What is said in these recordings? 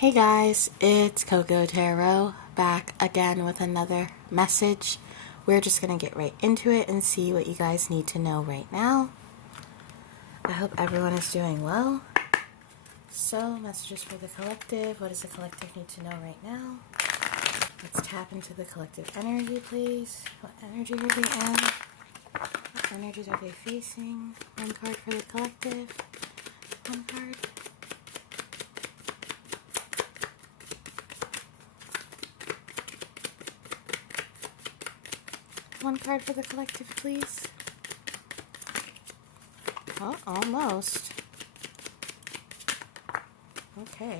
Hey guys, it's Coco Tarot back again with another message. We're just going to get right into it and see what you guys need to know right now. I hope everyone is doing well. So, messages for the collective. What does the collective need to know right now? Let's tap into the collective energy, please. What energy are they in? What energies are they facing? One card for the collective. One card. One card for the collective, please. Oh, almost. Okay.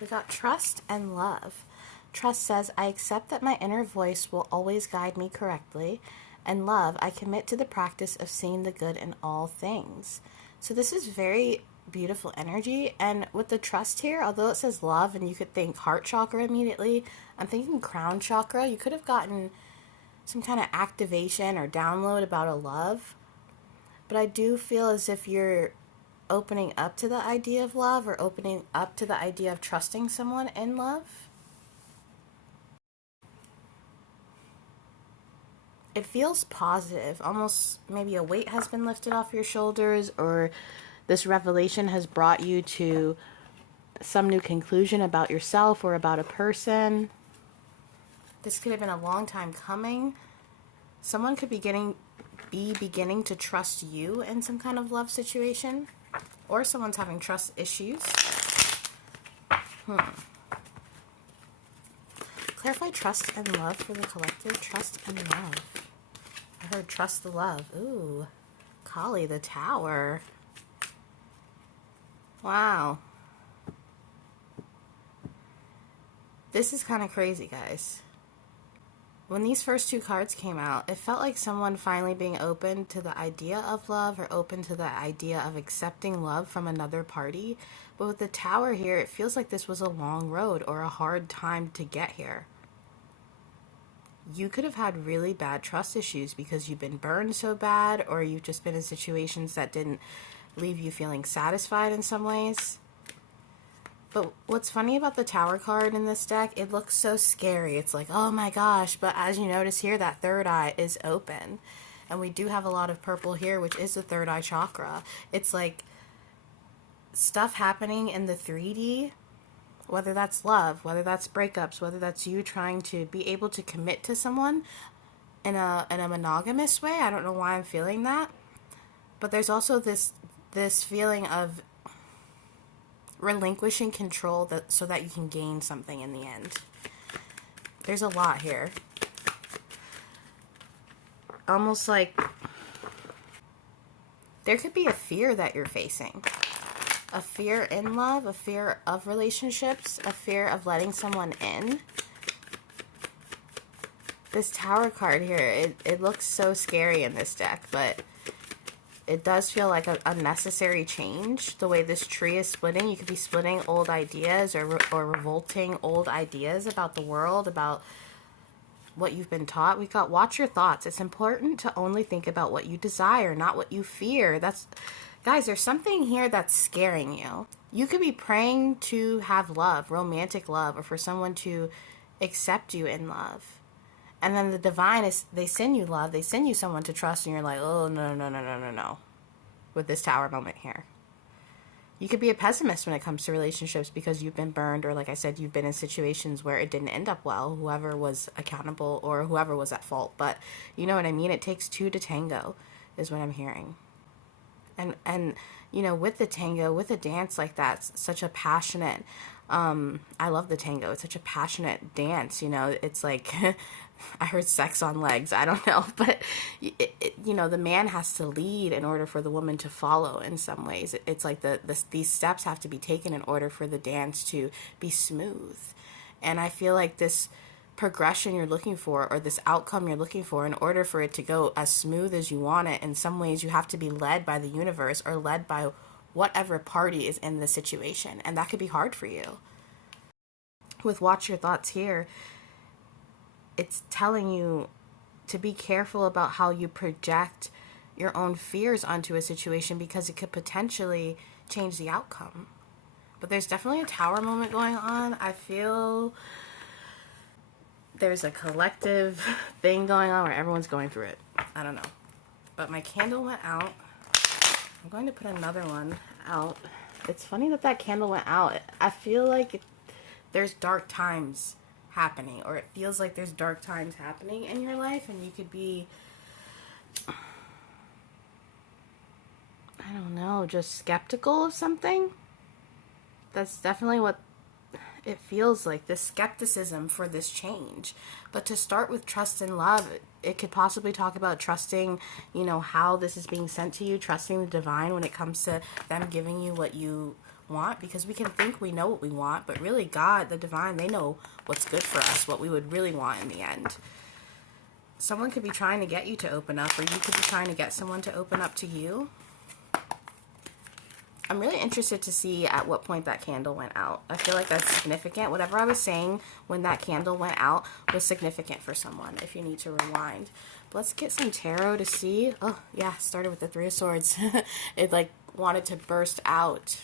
We got trust and love. Trust says, I accept that my inner voice will always guide me correctly. And love, I commit to the practice of seeing the good in all things. So this is very beautiful energy. And with the trust here, although it says love and you could think heart chakra immediately, I'm thinking crown chakra. You could have gotten some kind of activation or download about a love. But I do feel as if you're opening up to the idea of love or opening up to the idea of trusting someone in love. It feels positive, almost maybe a weight has been lifted off your shoulders, or this revelation has brought you to some new conclusion about yourself or about a person. This could have been a long time coming. Someone could be beginning to trust you in some kind of love situation, or someone's having trust issues. Clarify trust and love for the collective. Trust and love. I heard trust the love. Ooh. Kali, the tower. Wow. This is kind of crazy, guys. When these first two cards came out, it felt like someone finally being open to the idea of love or open to the idea of accepting love from another party. But with the tower here, it feels like this was a long road or a hard time to get here. You could have had really bad trust issues because you've been burned so bad, or you've just been in situations that didn't leave you feeling satisfied in some ways. But what's funny about the tower card in this deck, it looks so scary. It's like, oh my gosh. But as you notice here, that third eye is open. And we do have a lot of purple here, which is the third eye chakra. It's like stuff happening in the 3D, whether that's love, whether that's breakups, whether that's you trying to be able to commit to someone in a monogamous way. I don't know why I'm feeling that. But there's also this feeling of relinquishing control so that you can gain something in the end. There's a lot here. Almost like there could be a fear that you're facing. A fear in love, a fear of relationships, a fear of letting someone in. This tower card here, it looks so scary in this deck, but it does feel like a unnecessary change. The way this tree is splitting, you could be splitting old ideas or revolting old ideas about the world, about what you've been taught. We got watch your thoughts. It's important to only think about what you desire, not what you fear. Guys, there's something here that's scaring you. You could be praying to have love, romantic love, or for someone to accept you in love. And then the divine they send you love, they send you someone to trust, and you're like, oh, no, with this tower moment here. You could be a pessimist when it comes to relationships because you've been burned, or like I said, you've been in situations where it didn't end up well, whoever was accountable or whoever was at fault. But you know what I mean? It takes two to tango is what I'm hearing. And you know, with the tango, with a dance like that, such a passionate, I love the tango. It's such a passionate dance, you know. It's like, I heard sex on legs. I don't know. But, you know, the man has to lead in order for the woman to follow in some ways. It's like these steps have to be taken in order for the dance to be smooth. And I feel like this progression you're looking for, or this outcome you're looking for, in order for it to go as smooth as you want it, in some ways you have to be led by the universe or led by whatever party is in the situation, and that could be hard for you. With watch your thoughts here, it's telling you to be careful about how you project your own fears onto a situation, because it could potentially change the outcome. But there's definitely a tower moment going on. I feel there's a collective thing going on where everyone's going through it. I don't know. But my candle went out. I'm going to put another one out. It's funny that that candle went out. I feel like there's dark times happening, or it feels like there's dark times happening in your life, and you could be, I don't know, just skeptical of something. That's definitely what it feels like, this skepticism for this change. But to start with trust and love, it could possibly talk about trusting, you know, how this is being sent to you, trusting the divine when it comes to them giving you what you want, because we can think we know what we want, but really God, the divine, they know what's good for us, what we would really want in the end. Someone could be trying to get you to open up, or you could be trying to get someone to open up to you. I'm really interested to see at what point that candle went out. I feel like that's significant. Whatever I was saying when that candle went out was significant for someone, if you need to rewind. But let's get some tarot to see. Oh, yeah, started with the Three of Swords. It, like, wanted to burst out.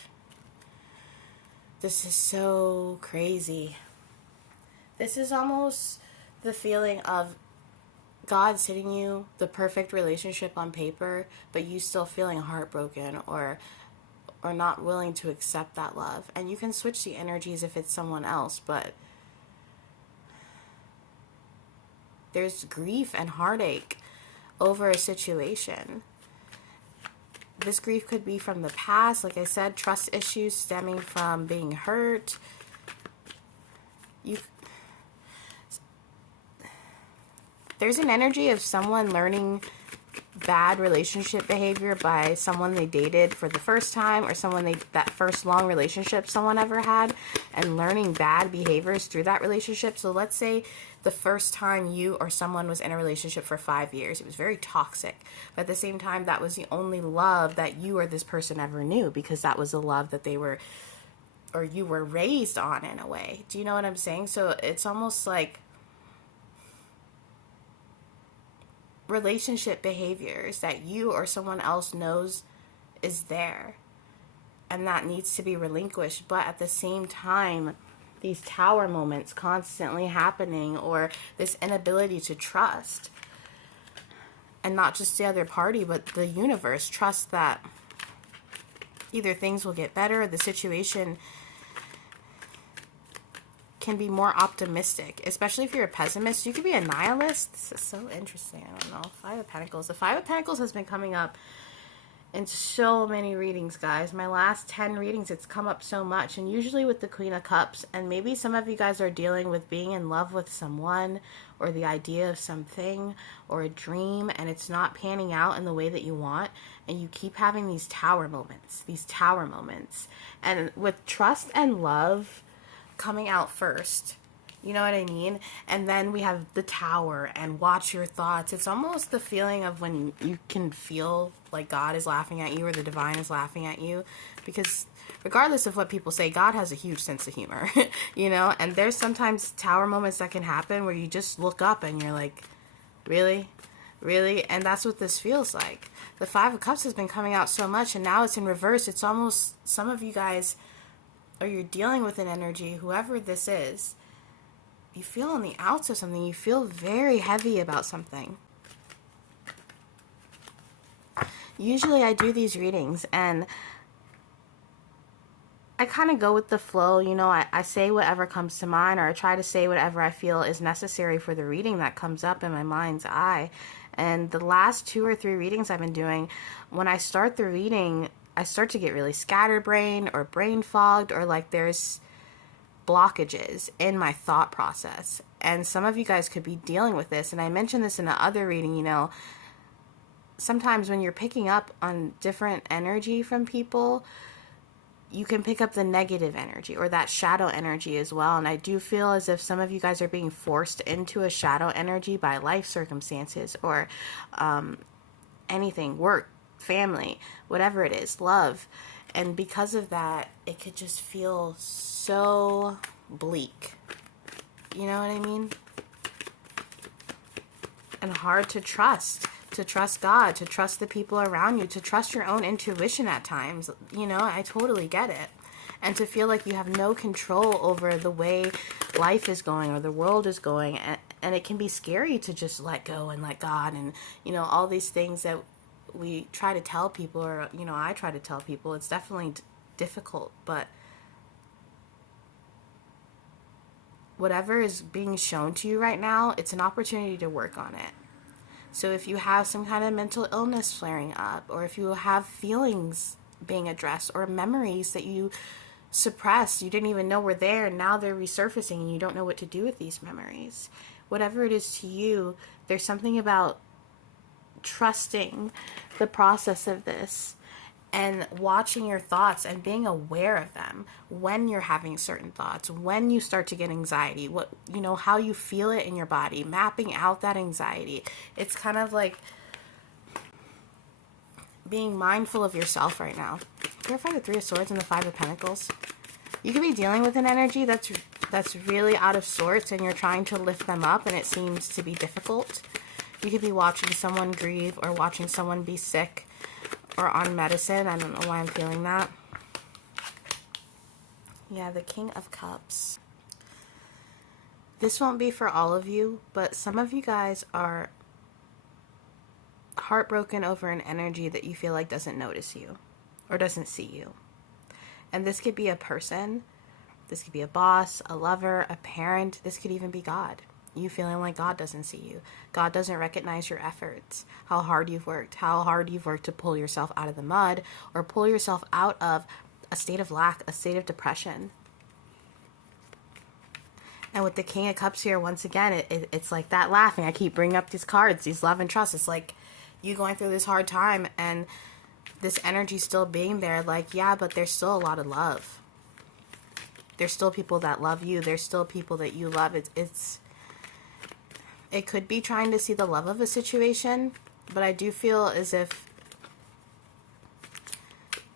This is so crazy. This is almost the feeling of God sending you the perfect relationship on paper, but you still feeling heartbroken or not willing to accept that love. And you can switch the energies if it's someone else, but there's grief and heartache over a situation. This grief could be from the past, like I said, trust issues stemming from being hurt. There's an energy of someone learning bad relationship behavior by someone they dated for the first time, or that first long relationship someone ever had, and learning bad behaviors through that relationship. So let's say the first time you or someone was in a relationship for 5 years, it was very toxic, but at the same time that was the only love that you or this person ever knew, because that was the love that they were, or you were raised on, in a way. Do you know what I'm saying? So it's almost like relationship behaviors that you or someone else knows is there, and that needs to be relinquished. But at the same time, these tower moments constantly happening, or this inability to trust, and not just the other party, but the universe. Trust that either things will get better, or the situation can be more optimistic, especially if you're a pessimist. You could be a nihilist. This is so interesting. I don't know. Five of Pentacles. The Five of Pentacles has been coming up in so many readings, guys. My last 10 readings, it's come up so much. And usually with the Queen of Cups, and maybe some of you guys are dealing with being in love with someone, or the idea of something, or a dream, and it's not panning out in the way that you want, and you keep having these tower moments. And with trust and love coming out first, you know what I mean? And then we have the Tower and watch your thoughts. It's almost the feeling of when you can feel like God is laughing at you, or the divine is laughing at you, because regardless of what people say, God has a huge sense of humor. You know, and there's sometimes tower moments that can happen where you just look up and you're like, really? And that's what this feels like. The Five of Cups has been coming out so much, and now it's in reverse. It's almost, some of you guys, or you're dealing with an energy, whoever this is, you feel on the outs of something. You feel very heavy about something. Usually I do these readings and I kind of go with the flow. You know, I say whatever comes to mind, or I try to say whatever I feel is necessary for the reading that comes up in my mind's eye. And the last 2 or 3 readings I've been doing, when I start the reading, I start to get really scatterbrained or brain fogged, or like there's blockages in my thought process. And some of you guys could be dealing with this. And I mentioned this in the other reading, you know, sometimes when you're picking up on different energy from people, you can pick up the negative energy or that shadow energy as well. And I do feel as if some of you guys are being forced into a shadow energy by life circumstances, or anything, work, family, whatever it is, love. And because of that, it could just feel so bleak. You know what I mean? And hard to trust God, to trust the people around you, to trust your own intuition at times. You know, I totally get it. and to feel like you have no control over the way life is going or the world is going. And it can be scary to just let go and let God, and, you know, all these things that we try to tell people, or, you know, I try to tell people. It's definitely difficult, but whatever is being shown to you right now, it's an opportunity to work on it. So if you have some kind of mental illness flaring up, or if you have feelings being addressed, or memories that you suppressed, you didn't even know were there, and now they're resurfacing and you don't know what to do with these memories. Whatever it is to you, there's something about trusting the process of this and watching your thoughts and being aware of them when you're having certain thoughts, when you start to get anxiety, what, you know, how you feel it in your body, mapping out that anxiety. It's kind of like being mindful of yourself right now. Clarify the Three of Swords and the Five of Pentacles. You could be dealing with an energy that's really out of sorts, and you're trying to lift them up, and it seems to be difficult. You could be watching someone grieve, or watching someone be sick, or on medicine. I don't know why I'm feeling that. Yeah, the King of Cups. This won't be for all of you, but some of you guys are heartbroken over an energy that you feel like doesn't notice you or doesn't see you. And this could be a person, this could be a boss, a lover, a parent, this could even be God. You feeling like God doesn't see you. God doesn't recognize your efforts, how hard you've worked to pull yourself out of the mud, or pull yourself out of a state of lack, a state of depression. And with the King of Cups here, once again, it's like that laughing. I keep bringing up these cards, these love and trust. It's like you going through this hard time and this energy still being there. Like, yeah, but there's still a lot of love. There's still people that love you. There's still people that you love. It could be trying to see the love of a situation, but I do feel as if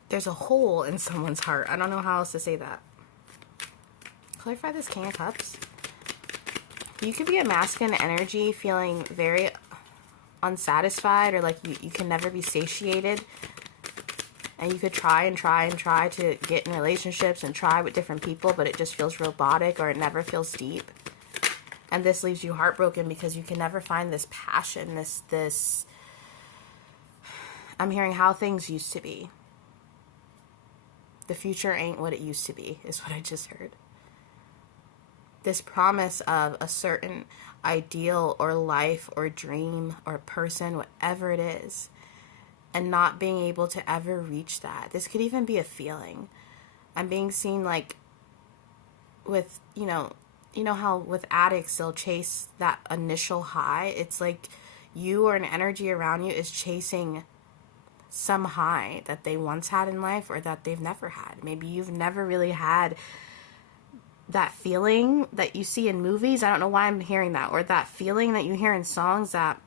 there's a hole in someone's heart. I don't know how else to say that. Clarify this King of Cups. You could be a masculine energy feeling very unsatisfied, or like you can never be satiated. And you could try and try and try to get in relationships and try with different people, but it just feels robotic, or it never feels deep. And this leaves you heartbroken because you can never find this passion, this I'm hearing how things used to be. The future ain't what it used to be, is what I just heard. This promise of a certain ideal or life or dream or person, whatever it is, and not being able to ever reach that. This could even be a feeling. I'm being seen like with, you know how with addicts they'll chase that initial high. It's like you or an energy around you is chasing some high that they once had in life, or that they've never had. Maybe you've never really had that feeling that you see in movies. I don't know why I'm hearing that. Or that feeling that you hear in songs, that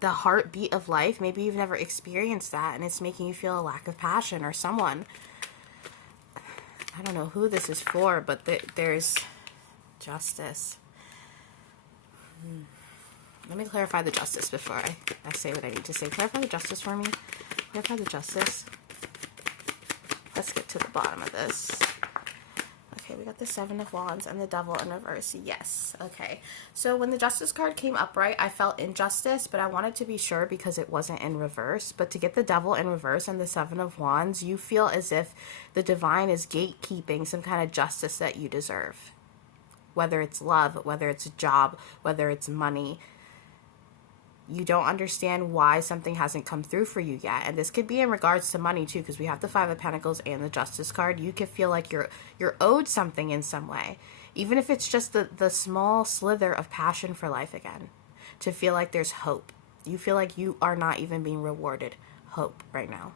the heartbeat of life. Maybe you've never experienced that, and it's making you feel a lack of passion, or someone. I don't know who this is for, but there's justice. Let me clarify the justice before I say what I need to say. Clarify the justice for me. Clarify the justice. Let's get to the bottom of this. Okay, we got the Seven of Wands and the Devil in reverse. Yes. Okay. So when the Justice card came upright, I felt injustice, but I wanted to be sure because it wasn't in reverse. But to get the Devil in reverse and the Seven of Wands, you feel as if the divine is gatekeeping some kind of justice that you deserve. Whether it's love, whether it's a job, whether it's money. You don't understand why something hasn't come through for you yet. And this could be in regards to money too, because we have the Five of Pentacles and the Justice card. You could feel like you're owed something in some way. Even if it's just the small slither of passion for life again. To feel like there's hope. You feel like you are not even being rewarded hope right now.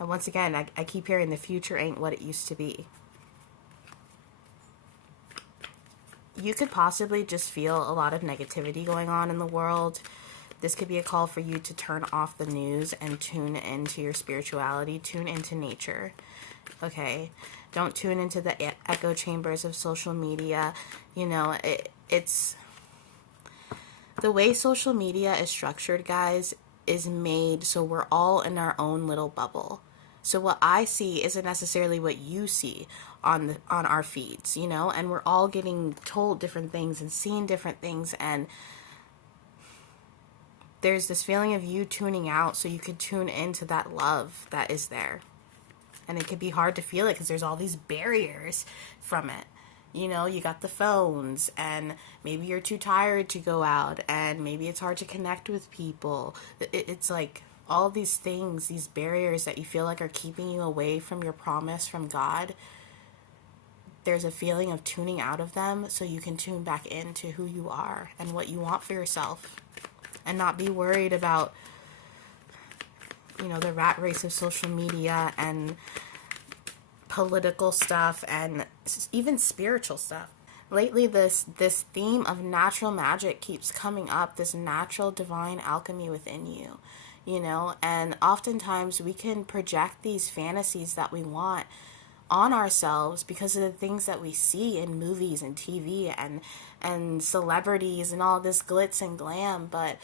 And once again, I keep hearing the future ain't what it used to be. You could possibly just feel a lot of negativity going on in the world. This could be a call for you to turn off the news and tune into your spirituality, tune into nature. Okay? Don't tune into the echo chambers of social media. You know, it's the way social media is structured, guys, is made so we're all in our own little bubble. So what I see isn't necessarily what you see on our feeds, you know, and we're all getting told different things and seeing different things, and there's this feeling of you tuning out so you could tune into that love that is there. And it could be hard to feel it because there's all these barriers from it. You know, you got the phones, and maybe you're too tired to go out, and maybe it's hard to connect with people. It's like all these things, these barriers that you feel like are keeping you away from your promise from God. There's a feeling of tuning out of them so you can tune back into who you are and what you want for yourself, and not be worried about, you know, the rat race of social media and political stuff and even spiritual stuff. Lately, this theme of natural magic keeps coming up, this natural divine alchemy within you, you know, and oftentimes we can project these fantasies that we want on ourselves because of the things that we see in movies and TV and celebrities and all this glitz and glam, but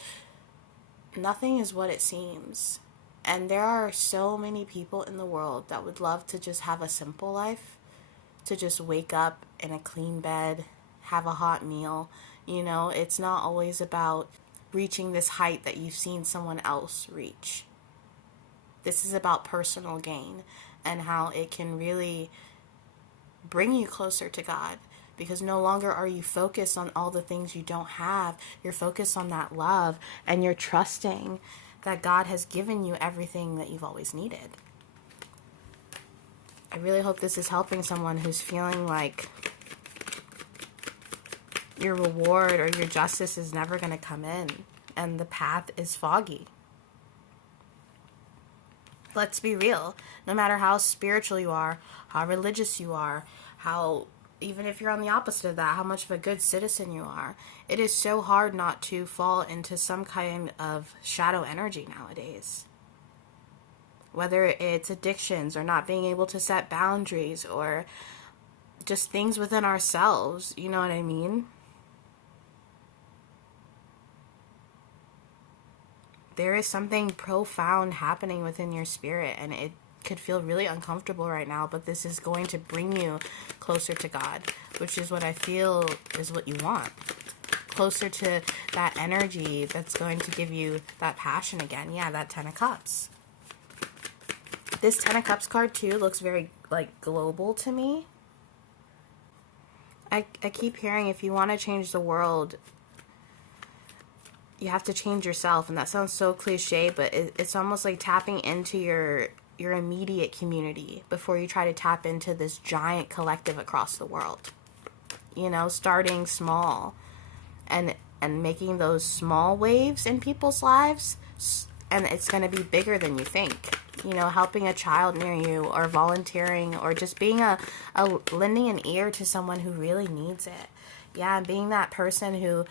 nothing is what it seems. And there are so many people in the world that would love to just have a simple life, to just wake up in a clean bed, have a hot meal. You know, it's not always about reaching this height that you've seen someone else reach. This is about personal gain and how it can really bring you closer to God, because no longer are you focused on all the things you don't have. You're focused on that love, and you're trusting that God has given you everything that you've always needed. I really hope this is helping someone who's feeling like your reward or your justice is never going to come in and the path is foggy. Let's be real. No matter how spiritual you are, how religious you are, how, even if you're on the opposite of that, how much of a good citizen you are, it is so hard not to fall into some kind of shadow energy nowadays. Whether it's addictions or not being able to set boundaries or just things within ourselves, you know what I mean? There is something profound happening within your spirit, and it could feel really uncomfortable right now, but this is going to bring you closer to God, which is what I feel is what you want. Closer to that energy that's going to give you that passion again. Yeah, that 10 of Cups. This 10 of Cups card too looks very like global to me. I keep hearing if you want to change the world, you have to change yourself, and that sounds so cliche, but it's almost like tapping into your immediate community before you try to tap into this giant collective across the world. You know, starting small and making those small waves in people's lives, and it's going to be bigger than you think. You know, helping a child near you, or volunteering, or just being a lending an ear to someone who really needs it. Yeah, and being that person who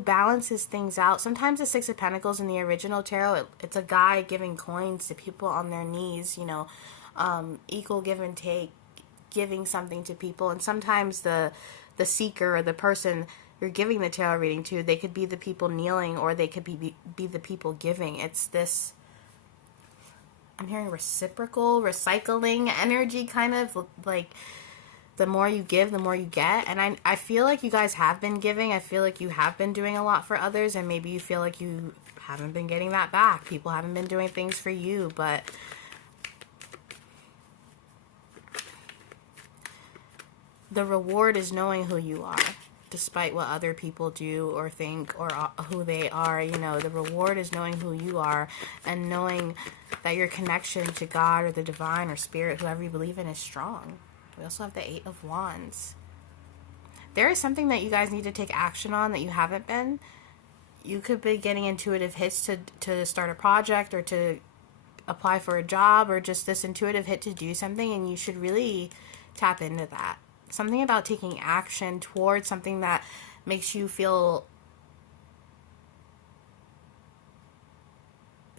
balances things out. Sometimes the Six of Pentacles in the original tarot, it's a guy giving coins to people on their knees, you know, equal give and take, giving something to people. And sometimes the seeker or the person you're giving the tarot reading to, they could be the people kneeling, or they could be the people giving. It's this, I'm hearing reciprocal, recycling energy, kind of like the more you give, the more you get. And I feel like you guys have been giving. I feel like you have been doing a lot for others, and maybe you feel like you haven't been getting that back. People haven't been doing things for you, but the reward is knowing who you are, despite what other people do or think or who they are. You know, the reward is knowing who you are and knowing that your connection to God or the divine or spirit, whoever you believe in, is strong. We also have the 8 of Wands. There is something that you guys need to take action on that you haven't been. You could be getting intuitive hits to start a project, or to apply for a job, or just this intuitive hit to do something, and you should really tap into that. Something about taking action towards something that makes you feel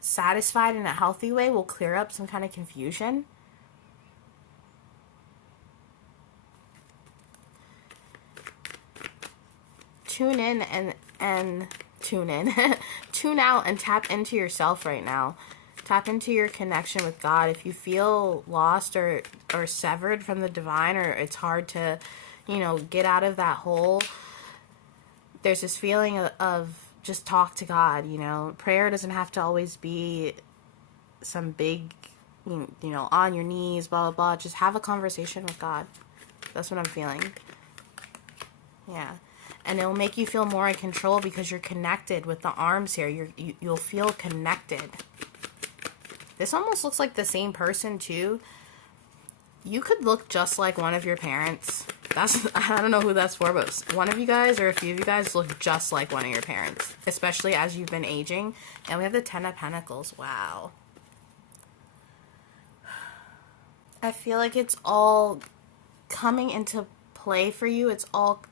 satisfied in a healthy way will clear up some kind of confusion. Tune in tune out and tap into yourself right now. Tap into your connection with God. If you feel lost or severed from the divine, or it's hard to, you know, get out of that hole, there's this feeling of just talk to God, you know. Prayer doesn't have to always be some big, you know, on your knees, blah, blah, blah. Just have a conversation with God. That's what I'm feeling. Yeah. And it'll make you feel more in control because you're connected with the arms here. You'll feel connected. This almost looks like the same person, too. You could look just like one of your parents. I don't know who that's for, but one of you guys or a few of you guys look just like one of your parents, especially as you've been aging. And we have the Ten of Pentacles. Wow. I feel like it's all coming into play for you. It's all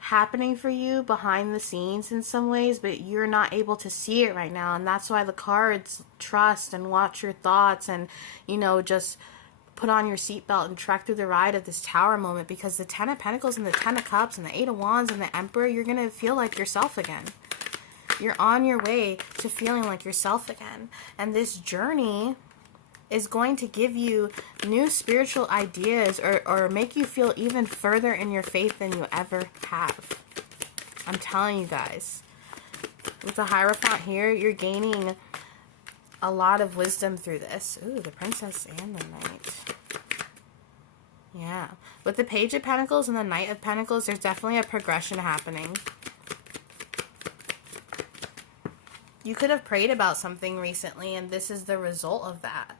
happening for you behind the scenes in some ways, but you're not able to see it right now. And that's why the cards trust and watch your thoughts and, you know, just put on your seatbelt and trek through the ride of this Tower moment, because the Ten of Pentacles and the Ten of Cups and the Eight of Wands and the Emperor, you're going to feel like yourself again. You're on your way to feeling like yourself again. And this journey is going to give you new spiritual ideas or make you feel even further in your faith than you ever have. I'm telling you guys. With the Hierophant here, you're gaining a lot of wisdom through this. Ooh, the Princess and the Knight. Yeah. With the Page of Pentacles and the Knight of Pentacles, there's definitely a progression happening. You could have prayed about something recently, and this is the result of that.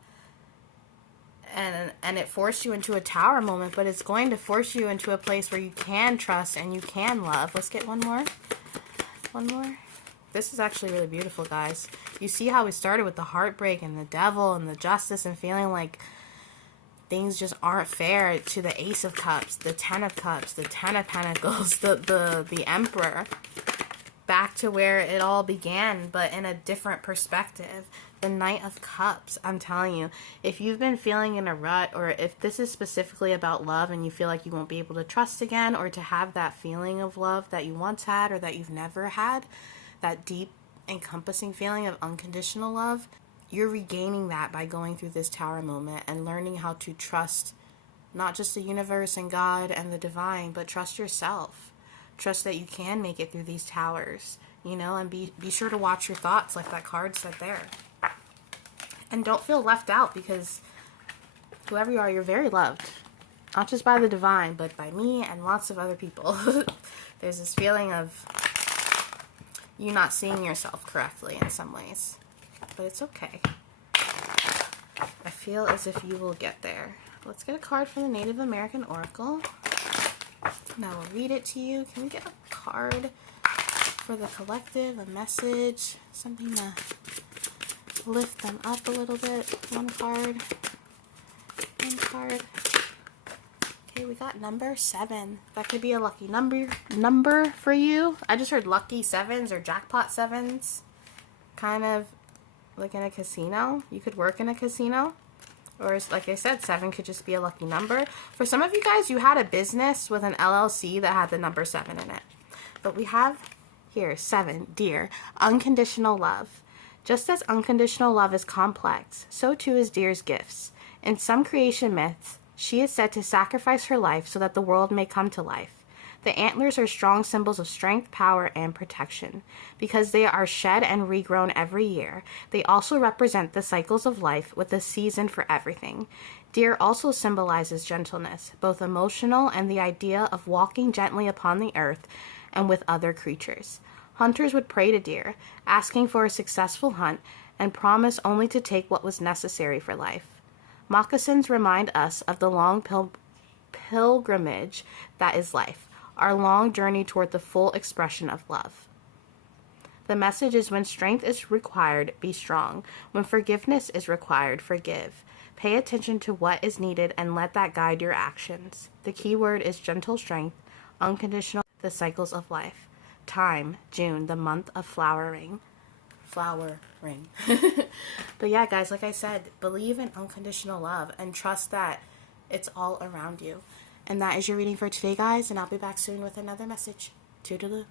And it forced you into a Tower moment, but it's going to force you into a place where you can trust and you can love. Let's get one more. One more. This is actually really beautiful, guys. You see how we started with the heartbreak and the devil and the justice and feeling like things just aren't fair, to the Ace of Cups, the Ten of Cups, the Ten of Pentacles, the Emperor. Back to where it all began, but in a different perspective. The Knight of Cups. I'm telling you, if you've been feeling in a rut, or if this is specifically about love and you feel like you won't be able to trust again, or to have that feeling of love that you once had or that you've never had, that deep, encompassing feeling of unconditional love, you're regaining that by going through this Tower moment and learning how to trust not just the universe and God and the divine, but trust yourself. Trust that you can make it through these towers, you know, and be sure to watch your thoughts, like that card said there. And don't feel left out, because whoever you are, you're very loved. Not just by the divine, but by me and lots of other people. There's this feeling of you not seeing yourself correctly in some ways. But it's okay. I feel as if you will get there. Let's get a card from the Native American Oracle. And I will read it to you. Can we get a card for the collective, a message, something to lift them up a little bit? One card. One card. Okay, we got number 7. That could be a lucky number for you. I just heard lucky 7s or jackpot 7s. Kind of like in a casino. You could work in a casino. Or, like I said, 7 could just be a lucky number. For some of you guys, you had a business with an LLC that had the number 7 in it. But we have here, 7, dear, unconditional love. Just as unconditional love is complex, so too is Deer's gifts. In some creation myths, she is said to sacrifice her life so that the world may come to life. The antlers are strong symbols of strength, power, and protection. Because they are shed and regrown every year, they also represent the cycles of life with a season for everything. Deer also symbolizes gentleness, both emotional and the idea of walking gently upon the earth and with other creatures. Hunters would pray to deer, asking for a successful hunt, and promise only to take what was necessary for life. Moccasins remind us of the long pilgrimage that is life, our long journey toward the full expression of love. The message is, when strength is required, be strong. When forgiveness is required, forgive. Pay attention to what is needed and let that guide your actions. The key word is gentle strength, unconditional, the cycles of life. Time, June, the month of flowering. Flowering. But yeah, guys, like I said, believe in unconditional love and trust that it's all around you. And that is your reading for today, guys, and I'll be back soon with another message. Toodaloo.